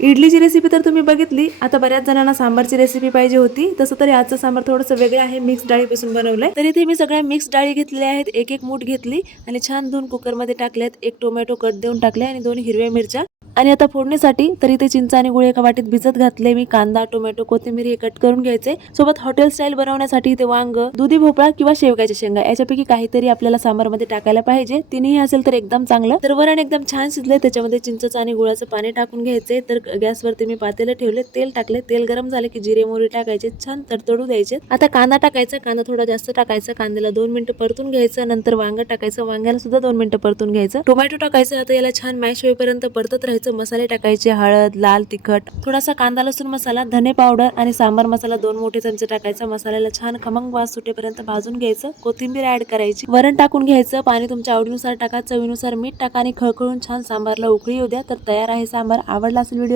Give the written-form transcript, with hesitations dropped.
इडलीची recipe तर तुम्ही बघितली. आता बऱ्याच जणांना सांबारची रेसिपी पाहिजे होती. तसं तरी आजचं सांबार थोडंसं वेगळं आहे, मिक्स डाळीपासून बनवलंय. तर इथे मी सगळ्या मिक्स डाळी घेतलेल्या आहेत. एक एक मूठ घेतली आणि छान धुवून कुकरमध्ये टाकल्यात. एक टोमॅटो कट देऊन टाकले आणि 2 हिरव्या मिरच्या. आणि आता फोडणीसाठी तर इथे चिंच आणि गुळ एका वाटीत भिजत घातले मी. कांदा, टोमॅटो, कोथिंबीर हे कट करून घ्यायचे. सोबत हॉटेल स्टाईल बनवण्यासाठी इथे वांग, दुधी भोपळा किंवा शेवग्याच्या शेंगा याच्यापैकी काहीतरी आपल्याला सांबारमध्ये टाकायला पाहिजे. तिन्ही असेल तर एकदम चांगलं. तर वरण एकदम छान शिजले. त्याच्यामध्ये चिंचचं आणि गुळाचं पाणी टाकून घ्यायचे. तर गॅसवरती मी पातेलं ठेवले, तेल टाकले. तेल गरम झाले की जिरे मोहरी टाकायचे, छान तडतडू द्यायचे. आता कांदा टाकायचा. कांदा थोडा जास्त टाकायचा. कांद्याला 2 मिनिटं परतून घ्यायचं. नंतर वांग टाकायचं. वांग्याला सुद्धा 2 मिनिटं परतून घ्यायचं. टोमॅटो टाकायचं. आता याला छान मॅश होईपर्यंत परतत राहायचं. मसाले टाकायचे, हळद, लाल तिखट, थोडासा कांदा लसूण मसाला, धने पावडर आणि सांबार मसाला 2 मोठे चमचे टाकायचा. मसाल्याला छान खमंग वास सुटेपर्यंत भाजून घ्यायचं. कोथिंबीर ऍड करायची. वरण टाकून घ्यायचं. पाणी तुमच्या आवडीनुसार टाका. चवीनुसार मीठ टाका आणि खळखळून छान सांबारला उकळी येऊ द्या. तर तयार आहे सांबार. आवडला असेल व्हिडिओ